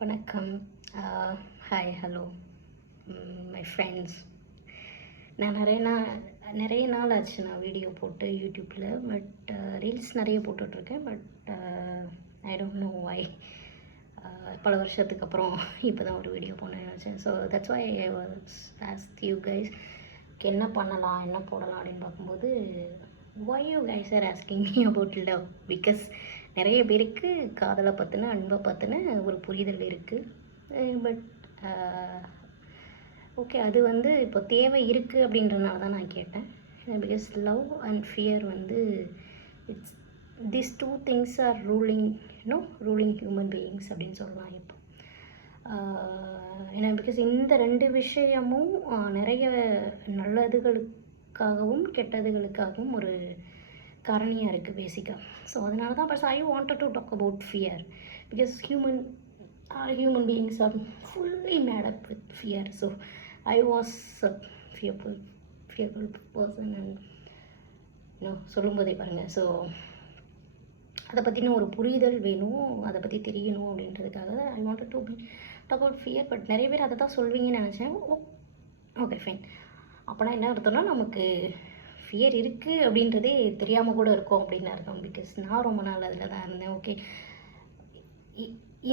வணக்கம். Hi, hello, my friends. நான் நிறைய நாள் ஆச்சு நான் வீடியோ போட்டு யூடியூப்பில். பட் ரீல்ஸ் நிறைய போட்டுட்ருக்கேன். But I don't know why. பல வருஷத்துக்கு அப்புறம் இப்போ தான் ஒரு வீடியோ போடணும்னு நினச்சேன். So that's why I was ask you guys என்ன பண்ணலாம், என்ன போடலாம் அப்படின்னு பார்க்கும்போது, why you guys are asking me about love? Because நிறைய பேருக்கு காதலை பற்றின, அன்பை பற்றின ஒரு புரிதல் இருக்குது. பட் ஓகே, அது வந்து இப்போ தேவை இருக்குது அப்படின்றனால தான் நான் கேட்டேன். பிகாஸ் லவ் அண்ட் ஃபியர் வந்து it's these two things are ruling human beings அப்படின்னு சொல்லலாம் இப்போ. ஏன்னா பிகாஸ் இந்த ரெண்டு விஷயமும் நிறைய நல்லதுகளுக்காகவும் கெட்டதுகளுக்காகவும் ஒரு காரணியாக இருக்குது பேசிக்காக. ஸோ அதனால தான் but I wanted to talk about fear because human beings are fully mad up with fear. So I was a fearful person and சொல்லும்போதே பாருங்கள். ஸோ அதை பற்றின ஒரு புரிதல் வேணும், அதை பற்றி தெரியணும் அப்படின்றதுக்காக I wanted to talk about fear. But நிறைய பேர் அதை தான் சொல்வீங்கன்னு நினச்சேன். Okay fine. அப்போனா என்ன அர்த்தம்னா, நமக்கு ஃபியர் இருக்குது அப்படின்றதே தெரியாமல் கூட இருக்கும் அப்படின்னு அர்த்தம். பிகாஸ் நான் ரொம்ப நாள் அதில் தான் இருந்தேன். ஓகே,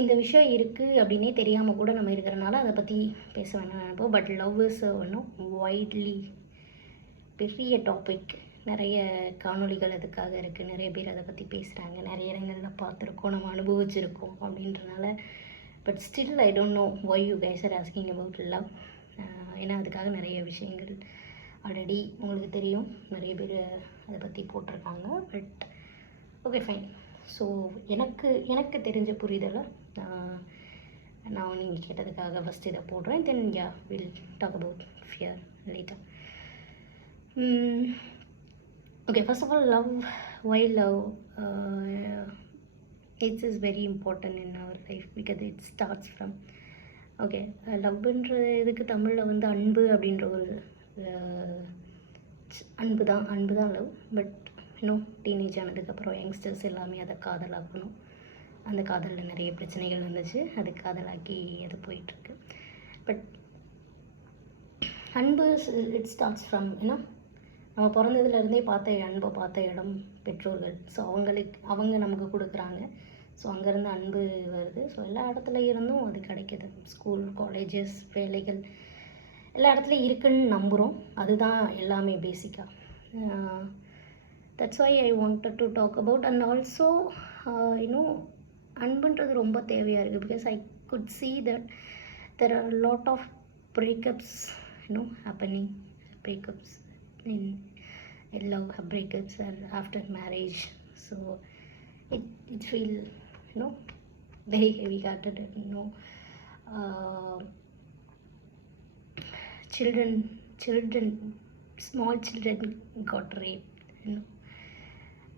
இந்த விஷயம் இருக்குது அப்படின்னே தெரியாமல் கூட நம்ம இருக்கிறனால அதை பற்றி பேச வேணாம் நினைப்போம். பட் லவ் இஸ் வைட்லி பெரிய டாபிக். நிறைய காணொளிகள் அதுக்காக இருக்குது, நிறைய பேர் அதை பற்றி பேசுகிறாங்க, நிறைய இடங்களில் பார்த்துருக்கோம், நம்ம அனுபவிச்சிருக்கோம் அப்படின்றனால. But still I don't know why you guys are asking about love. ஏன்னா அதுக்காக நிறைய விஷயங்கள் ஆல்ரெடி உங்களுக்கு தெரியும், நிறைய பேர் அதை பற்றி போட்டிருக்காங்க. But okay fine. ஸோ எனக்கு தெரிஞ்ச புரிதலை நான் நீங்கள் கேட்டதுக்காக ஃபஸ்ட் இதை போடுறேன். Then will talk about fear later. Okay, first of all, love. Why love? It is very important in our life because it starts from லவ்ன்ற இதுக்கு தமிழில் வந்து அன்பு அப்படின்ற ஒரு அன்பு தான் லவ். பட் டீனேஜ் ஆனதுக்கப்புறம் யங்ஸ்டர்ஸ் எல்லாமே அதை காதலாக்கணும். அந்த காதலில் நிறைய பிரச்சனைகள் இருந்துச்சு, அது காதலாக்கி அது போயிட்டுருக்கு. பட் அன்பு இட் ஸ்டார்ட்ஸ் ஃப்ரம் நம்ம பிறந்ததுலேருந்தே பார்த்த இடம் பெற்றோர்கள். ஸோ அவங்க நமக்கு கொடுக்குறாங்க. ஸோ அங்கேருந்து அன்பு வருது. ஸோ எல்லா இடத்துல இருந்தும் அது கிடைக்கிது. ஸ்கூல், காலேஜஸ், வேலைகள் எல்லா இடத்துலையும் இருக்குன்னு நம்புகிறோம். அதுதான் எல்லாமே பேசிக்காக. That's why I wanted to talk about. And also அன்புன்றது ரொம்ப தேவையாக இருக்குது. Because I could see that there are a lot of breakups happening. Breakups in love, breakups are after marriage. So it feel very heavy hearted. Children, small children got raped.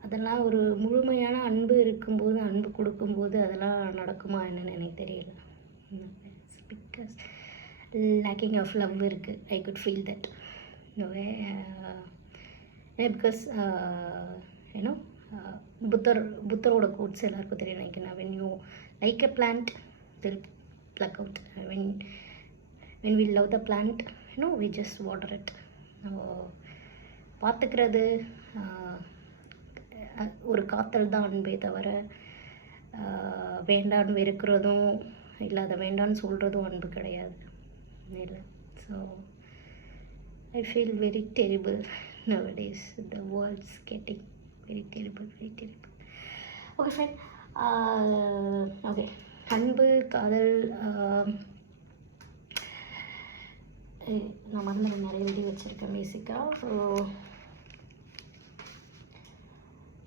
அதெல்லாம் ஒரு முழுமையான அன்பு இருக்கும்போது, அன்பு கொடுக்கும்போது அதெல்லாம் நடக்குமா என்னன்னு எனக்கு தெரியல. பிகாஸ் லேக்கிங் ஆஃப் லவ் இருக்குது. I could feel that. Because புத்தரோட கோட்ஸ் எல்லாருக்கும் தெரியும் நினைக்கிறேன். when you like a plant they'll pluck out. when we love the plant we just water it. நம்ம பார்த்துக்கிறது ஒரு காத்தல் தான் அன்பே தவிர வேண்டான்னு வெறுக்கிறதும் இல்லை, அதை வேண்டான்னு சொல்கிறதும் அன்பு கிடையாது இல்லை. So I feel very terrible nowadays. The world's getting very terrible. Okay fine. Okay, அன்பு, காதல். நான் வந்து நிறைய வீடியோ வச்சுருக்கேன் பேசிக்காக. ஸோ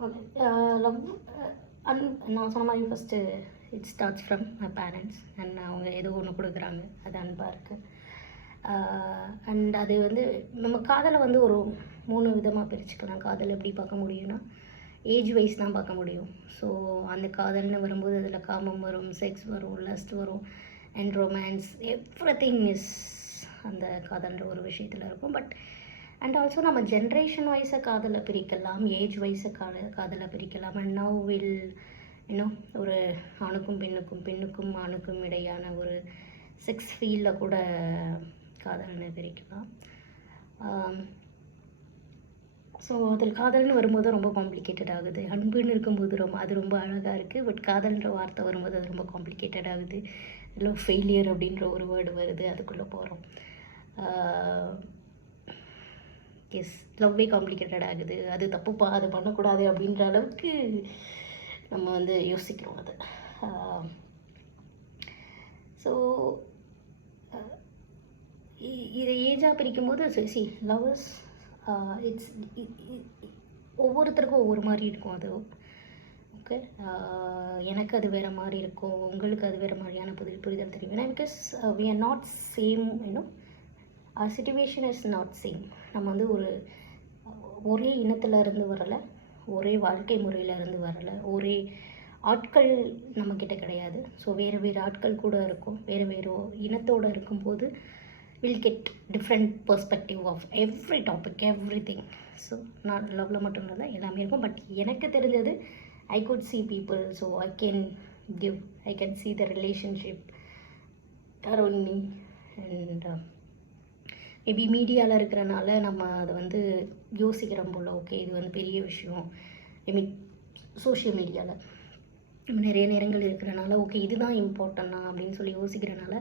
ஓகே, லவ் நான் சொன்ன மாதிரி first it starts from my parents. And அவங்க ஏதோ ஒன்று கொடுக்குறாங்க, அது அன்பாக இருக்குது. அண்ட் அது வந்து நம்ம காதலை வந்து ஒரு 3 விதமாக பிரிச்சுக்கலாம். காதல் எப்படி பார்க்க முடியும்னா, ஏஜ் வைஸ் தான் பார்க்க முடியும். ஸோ அந்த காதல்னு வரும்போது அதில் காமம் வரும், செக்ஸ் வரும், லஸ்ட் வரும், அண்ட் ரொமான்ஸ், எவ்ரிதிங் இஸ் அந்த காதல்ன்ற ஒரு விஷயத்தில் இருக்கும். பட் அண்ட் ஆல்சோ நம்ம ஜென்ரேஷன் வைஸை காதலை பிரிக்கலாம், ஏஜ் வைஸை காதலை பிரிக்கலாம். அண்ட் நவ் வில் இன்னும் ஒரு ஆணுக்கும் பெண்ணுக்கும் பெண்ணுக்கும் ஆணுக்கும் இடையான ஒரு செக்ஸ் ஃபீல்டில் கூட காதல்னு பிரிக்கலாம். ஸோ அதில் காதல்னு வரும்போது ரொம்ப காம்ப்ளிகேட்டட் ஆகுது. அன்புன்னு இருக்கும்போது அது ரொம்ப அழகாக இருக்குது. பட் காதல்ன்ற வார்த்தை வரும்போது அது ரொம்ப காம்ப்ளிகேட்டட் ஆகுது. இல்லை ஃபெயிலியர் அப்படின்ற ஒரு வேர்டு வருது, அதுக்குள்ளே போகிறோம். எஸ், லவ்வே காம்ப்ளிகேட்டட் ஆகுது. அது தப்புப்பா, அது பண்ணக்கூடாது அப்படின்ற அளவுக்கு நம்ம வந்து யோசிக்கிறோம் அது. ஸோ இதை ஏஜாக பிரிக்கும்போது சி லவ்வர்ஸ் இட்ஸ் ஒவ்வொருத்தருக்கும் ஒவ்வொரு மாதிரி இருக்கும் அது. ஓகே, எனக்கு அது வேறு மாதிரி இருக்கும், உங்களுக்கு அது வேறு மாதிரியான புரிதல் தெரியும். ஏன்னா because we are not same, you know situation is not same. நம்ம வந்து ஒரே இனத்தில் இருந்து வரலை, ஒரே வாழ்க்கை முறையில் இருந்து வரலை, ஒரே ஆட்கள் நம்மக்கிட்ட கிடையாது. ஸோ வேறு வேறு ஆட்கள் கூட இருக்கும், வேறு வேறு இனத்தோடு இருக்கும்போது will get different perspective of every topic, every thing. So நான் லவ்வில் மட்டும் இல்லை, எல்லாமே இருக்கும். பட் எனக்கு தெரிஞ்சது I could see people, so I can see the relationship around me. And maybe மீடியாவில் இருக்கிறனால நம்ம அதை வந்து யோசிக்கிறோம் போல். ஓகே, இது வந்து பெரிய விஷயம். ஐ மீன் சோஷியல் மீடியாவில் நம்ம நிறைய நேரங்கள் இருக்கிறனால ஓகே இதுதான் இம்பார்ட்டன்னா அப்படின்னு சொல்லி யோசிக்கிறனால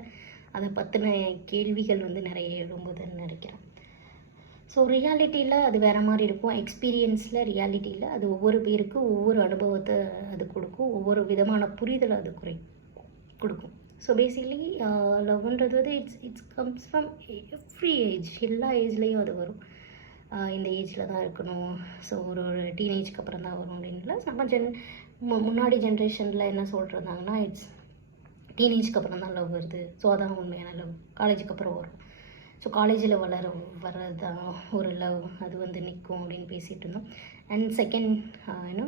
அதை பற்றின கேள்விகள் வந்து நிறைய எழும்போதுன்னு நினைக்கிறேன். ஸோ ரியாலிட்டியில் அது வேறு மாதிரி இருக்கும். எக்ஸ்பீரியன்ஸில் ரியாலிட்டியில் அது ஒவ்வொரு பேருக்கும் ஒவ்வொரு அனுபவத்தை அது கொடுக்கும், ஒவ்வொரு விதமான புரிதலை அது கொடுக்கும். ஸோ பேசிக்கலி லவ்ன்றது வந்து it's comes from every age, எல்லா ஏஜ்லேயும் அது வரும். இந்த ஏஜில் தான் இருக்கணும், ஸோ ஒரு டீனேஜ்க்கு அப்புறம் தான் வரும் அப்படின்ல. நம்ம முன்னாடி ஜென்ரேஷனில் என்ன சொல்கிறாங்கன்னா இட்ஸ் டீனேஜ்க்கு அப்புறம் தான் லவ் வருது, ஸோ அதான் உண்மையான லவ். காலேஜுக்கு அப்புறம் வரும், ஸோ காலேஜில் வர்றதான் ஒரு லவ், அது வந்து நிற்கும் அப்படின்னு பேசிகிட்டு இருந்தோம். அண்ட் செகண்ட்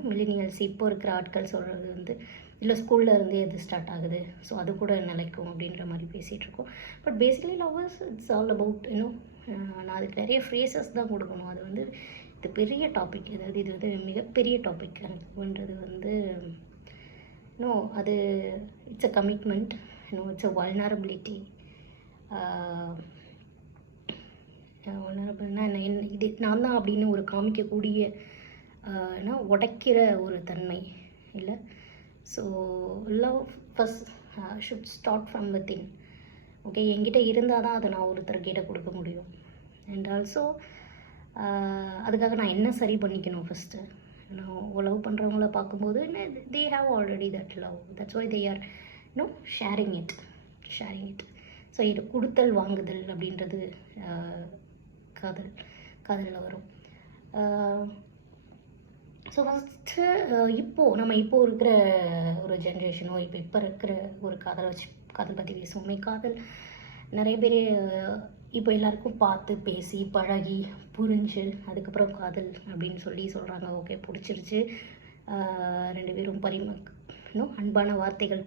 மில்லினியல்ஸ் இப்போ இருக்கிற ஆட்கள் சொல்கிறது வந்து இல்லை ஸ்கூலில் இருந்தே அது ஸ்டார்ட் ஆகுது, ஸோ அது கூட நிலைக்கும் அப்படின்ற மாதிரி பேசிகிட்ருக்கோம். But basically lovers it's all about நான் அதுக்கு நிறைய ஃப்ரேசஸ் தான் கொடுக்கணும். அது வந்து இது பெரிய டாபிக், இது வந்து மிகப்பெரிய டாபிக். லவ்ன்றது வந்து அது it's a commitment, it's a vulnerability. வல்னரபிள்னா என்ன, இது நான் தான் அப்படின்னு ஒரு காமிக்கக்கூடிய உடைக்கிற ஒரு தன்மை இல்லை. So love first should start from within. Okay, என்கிட்ட இருந்தால் தான் அதை நான் ஒருத்தர்கிட்ட கொடுக்க முடியும். அண்ட் ஆல்சோ அதுக்காக நான் என்ன சரி பண்ணிக்கணும் ஃபஸ்ட்டு. நான் லவ் பண்ணுறவங்கள பார்க்கும்போது they have already that love, that's why they are sharing it. So இது கொடுத்தல் வாங்குதல் அப்படின்றது காதலில் வரும். ஸோ ஃபஸ்ட்டு இப்போ இருக்கிற ஒரு ஜென்ரேஷனோ இப்போ இருக்கிற ஒரு காதல் பற்றி பேசுவோமே. காதல் நிறைய பேர் இப்போ எல்லாருக்கும் பார்த்து பேசி பழகி புரிஞ்சு அதுக்கப்புறம் காதல் அப்படின்னு சொல்கிறாங்க. ஓகே, பிடிச்சிருச்சு, ரெண்டு பேரும் அன்பான வார்த்தைகள்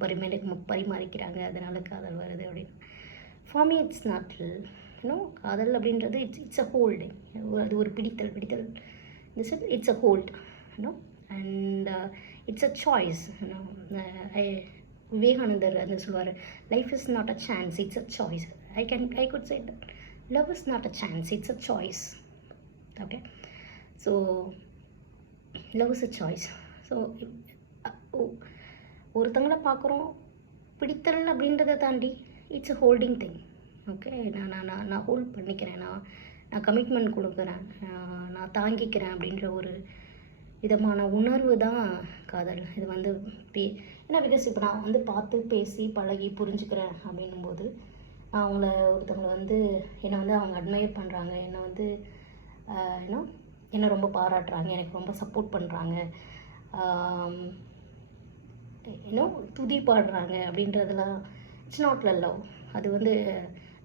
பரிமாறிக்கிறாங்க, அதனால் காதல் வருது அப்படின்னு. For me it's not. காதல் அப்படின்றது இட்ஸ் அ ஹோல்டு. அது ஒரு பிடித்தல் it's a hold, and it's a choice. விவேகானந்தர் அது சொல்லுவார், life is not a chance, it's a choice. I could say that love is not a chance, it's a choice. Okay, so love is a choice. So ஒருத்தங்களை பார்க்குறோம், பிடித்தல் அப்படின்றத தாண்டி it's a holding thing. Okay, நான் hold பண்ணிக்கிறேன், நான் commitment கொடுக்குறேன், நான் தாங்கிக்கிறேன் அப்படின்ற ஒரு விதமான உணர்வு தான் காதல். இது வந்து ஏன்னா பிகாஸ் இப்போ நான் வந்து பார்த்து பேசி பழகி புரிஞ்சுக்கிறேன் அப்படின்னும்போது அவங்கள ஒருத்தவங்களை வந்து என்னை வந்து அவங்க அட்மையர் பண்ணுறாங்க, என்னை வந்து என்னை ரொம்ப பாராட்டுறாங்க, எனக்கு ரொம்ப சப்போர்ட் பண்ணுறாங்க, துதி பாடுறாங்க அப்படின்றதெல்லாம் இட்ஸ் நாட் லவ். அது வந்து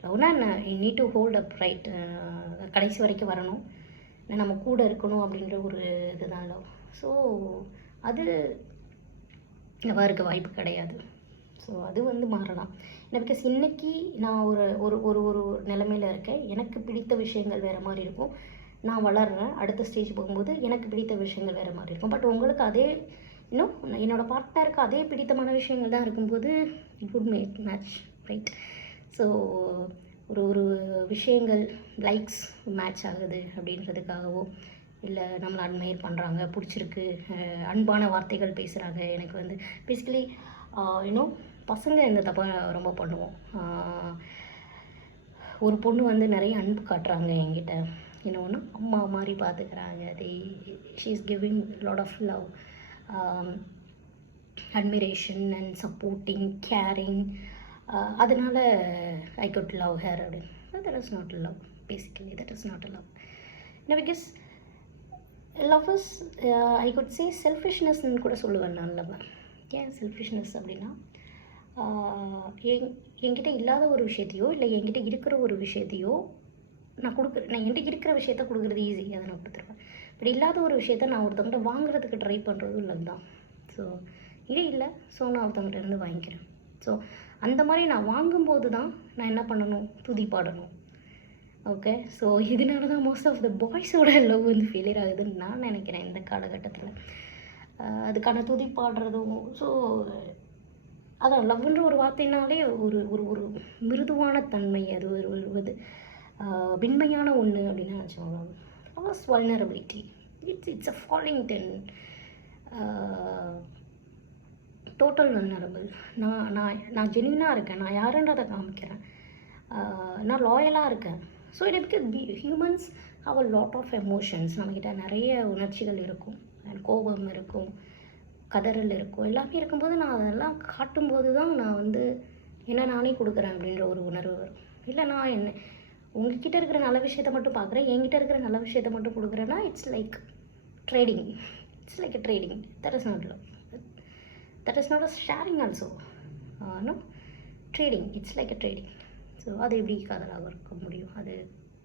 லவ்னா you need to hold up right, கடைசி வரைக்கும் வரணும், நம்ம கூட இருக்கணும் அப்படின்ற ஒரு இதுதான் லவ். ஸோ அது இருக்க வாய்ப்பு கிடையாது. ஸோ அது வந்து மாறலாம். ஏன்னா பிகாஸ் இன்றைக்கி நான் ஒரு ஒரு ஒரு நிலைமையில் இருக்கேன், எனக்கு பிடித்த விஷயங்கள் வேறு மாதிரி இருக்கும். நான் வளர்கிறேன், அடுத்த ஸ்டேஜ் போகும்போது எனக்கு பிடித்த விஷயங்கள் வேறு மாதிரி இருக்கும். பட் உங்களுக்கு அதே இன்னும் என்னோடய பார்ட்னருக்கு அதே பிடித்தமான விஷயங்கள் தான் இருக்கும்போது it would match right. So ஒரு ஒரு விஷயங்கள் லைக்ஸ் மேட்ச் ஆகுது அப்படின்றதுக்காகவோ, இல்லை நம்மளை அட்மையர் பண்ணுறாங்க, பிடிச்சிருக்கு, அன்பான வார்த்தைகள் பேசுகிறாங்க. எனக்கு வந்து பேசிக்கலி இன்னும் பசங்க இந்த தப்பாக ரொம்ப பண்ணுவோம். ஒரு பொண்ணு வந்து நிறைய அன்பு காட்டுறாங்க என்கிட்ட, இன்னொன்று அம்மா மாதிரி பார்த்துக்கிறாங்க. She is giving lot of love, admiration and supporting, caring. அதனால ஐ குட் லவ் ஹேர் அப்படின்னு. That is not love. Basically that is not love. Because love is I could say செல்ஃபிஷ்னஸ்ன்னு கூட சொல்லுவேன் நான். லவ் ஏன் செல்ஃபிஷ்னஸ் அப்படின்னா, என்கிட்ட இல்லாத ஒரு விஷயத்தையோ இல்லை என்கிட்ட இருக்கிற ஒரு விஷயத்தையோ நான் என்கிட்ட இருக்கிற விஷயத்த கொடுக்குறது ஈஸி, அதை நான் கொடுத்துருவேன். இப்படி இல்லாத ஒரு விஷயத்த நான் ஒருத்தவங்கள்ட்ட வாங்குறதுக்கு ட்ரை பண்ணுறதும் இல்லை தான். ஸோ இதே இல்லை, ஸோ நான் ஒருத்தவங்கள்ட்ட இருந்து வாங்கிக்கிறேன். ஸோ அந்த மாதிரி நான் வாங்கும்போது தான் நான் என்ன பண்ணணும், துதி பாடணும். ஓகே, ஸோ இதனால தான் மோஸ்ட் ஆஃப் த பாய்ஸோட லவ் வந்து ஃபெயிலியர் ஆகுதுன்னு நான் நினைக்கிறேன் இந்த காலகட்டத்தில். அதுக்கான துதி பாடுறதும். ஸோ அதான் லவ்ன்ற ஒரு வார்த்தைனாலே ஒரு ஒரு ஒரு மிருதுவான தன்மை, அது ஒரு மென்மையான ஒன்று அப்படின்னு நினச்சோம். First vulnerability, it's a falling then total vulnerable. நான் ஜென்யூனாக இருக்கேன், நான் யாருன்றதை காமிக்கிறேன், நான் லாயலாக இருக்கேன். So it because humans have a lot of emotions. நம்மக்கிட்ட நிறைய உணர்ச்சிகள் இருக்கும், கோபம் இருக்கும், கதறல் இருக்கும், எல்லாமே இருக்கும்போது நான் அதெல்லாம் காட்டும்போது தான் நான் வந்து என்ன நானே கொடுக்குறேன் அப்படின்ற ஒரு உணர்வு வரும். இல்லை நான் என்ன உங்ககிட்ட இருக்கிற நல்ல விஷயத்த மட்டும் பார்க்குறேன், என்கிட்ட இருக்கிற நல்ல விஷயத்த மட்டும் கொடுக்குறேன்னா it's like trading. It's like a trading. That is not love. That is not a sharing also. No, trading. It's like a trading. So அது எப்படி காதலாக இருக்க முடியும்? அது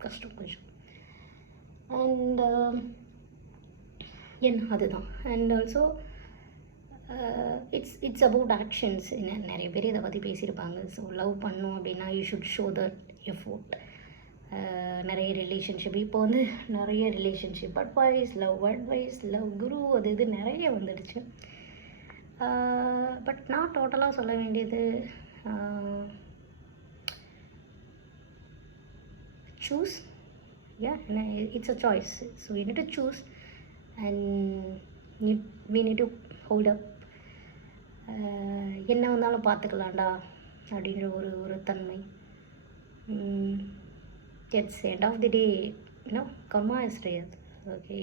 கஷ்டம் கொஞ்சம். அண்ட் என்ன அதுதான். And also it's about actions. நிறைய பேர் இதை பற்றி பேசியிருப்பாங்க. ஸோ லவ் பண்ணோம் அப்படின்னா you should show that effort. நிறைய ரிலேஷன்ஷிப் இப்போ வந்து நிறைய ரிலேஷன்ஷிப் அட்வைஸ் லவ் குரு அது இது நிறைய வந்துடுச்சு. பட் நான் டோட்டலாக சொல்ல வேண்டியது, choose. Yeah, it's a choice. So you need to choose and we need to hold up. என்ன வந்தாலும் பார்த்துக்கலாம்டா அப்படின்ற ஒரு தன்மை. It's end of the day, karma is real. Okay,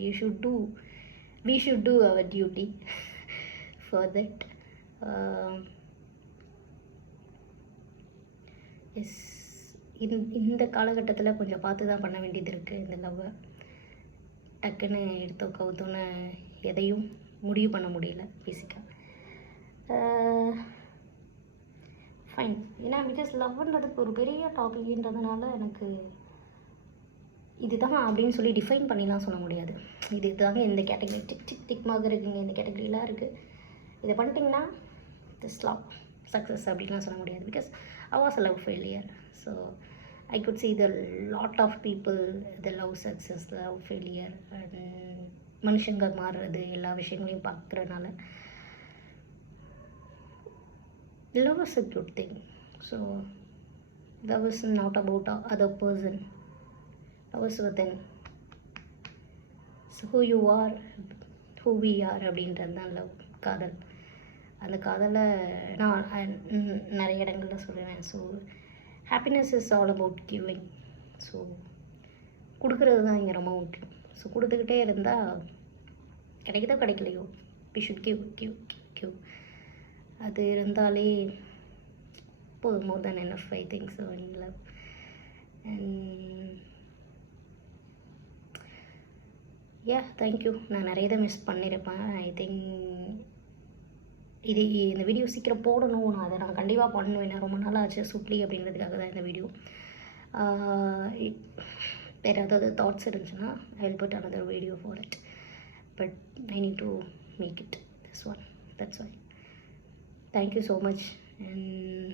we should do our duty for that. Yes, இந்த காலகட்டத்தில் கொஞ்சம் பார்த்து தான் பண்ண வேண்டியது இருக்குது. இந்த லவ்வை டக்குன்னு எடுத்தோ கவுத்தோன்னு எதையும் முடிவு பண்ண முடியல பேசிக்காக. ஃபைன். ஏன்னா பிகாஸ் லவ்ன்றதுக்கு ஒரு பெரிய டாபிக்ன்றதுனால எனக்கு இதுதான் அப்படின்னு சொல்லி டிஃபைன் பண்ணிலாம் சொல்ல முடியாது. இதுதாங்க இந்த கேட்டகரி, டிக் மார்க் இருக்குங்க, இந்த கேட்டகரிலாம் இருக்குது, இதை பண்ணிட்டிங்கன்னா திஸ் லவ் சக்ஸஸ் அப்படின்லாம் சொல்ல முடியாது. Because I was a love failure. So I could see the lot of people, the love success, love failure, and மனுஷங்க மாறுறது எல்லா விஷயங்களையும் பார்க்குறதுனால love is a good thing. So love is not about other person. Love is within. So who you are, who we are அப்படின்றது தான் love, காதல். அந்த காதலை நான் நிறைய இடங்களில் சொல்லுவேன். So happiness is all about giving. So கொடுக்குறது தான் இங்கே ரொம்ப முக்கியம். ஸோ கொடுத்துக்கிட்டே இருந்தால் கிடைக்குதோ கிடைக்கலையோ வி ஷுட் கிவ். அது இருந்தாலே போதும். More than enough I think so in love. And thank you. நான் நிறைய தான் மிஸ் பண்ணியிருப்பேன். ஐ திங்க் இந்த வீடியோ சீக்கிரம் போடணும். நான் கண்டிப்பாக பண்ணுவேன். ரொம்ப நாள் ஆச்சு சுப்ளி அப்படின்றதுக்காக தான் இந்த வீடியோ. வேறு ஏதாவது தாட்ஸ் இருந்துச்சுன்னா I will put another video for it. But I need to make it this one. That's why. Thank you so much. And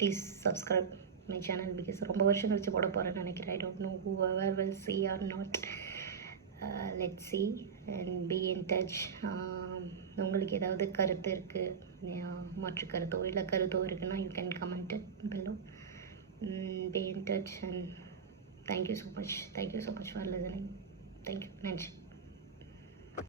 please subscribe my channel. Because ரொம்ப வருஷம் கழிச்சு போட போகிறேன்னு நினைக்கிறேன். I don't know whoever will see or not. Let's see and be in touch. உங்களுக்கு ஏதாவது கருத்து இருக்குது, மாற்று கருத்தோ இல்லை கருத்தோ இருக்குன்னா you can comment it below. Be in touch and thank you so much for listening. Thank you. நன்றி.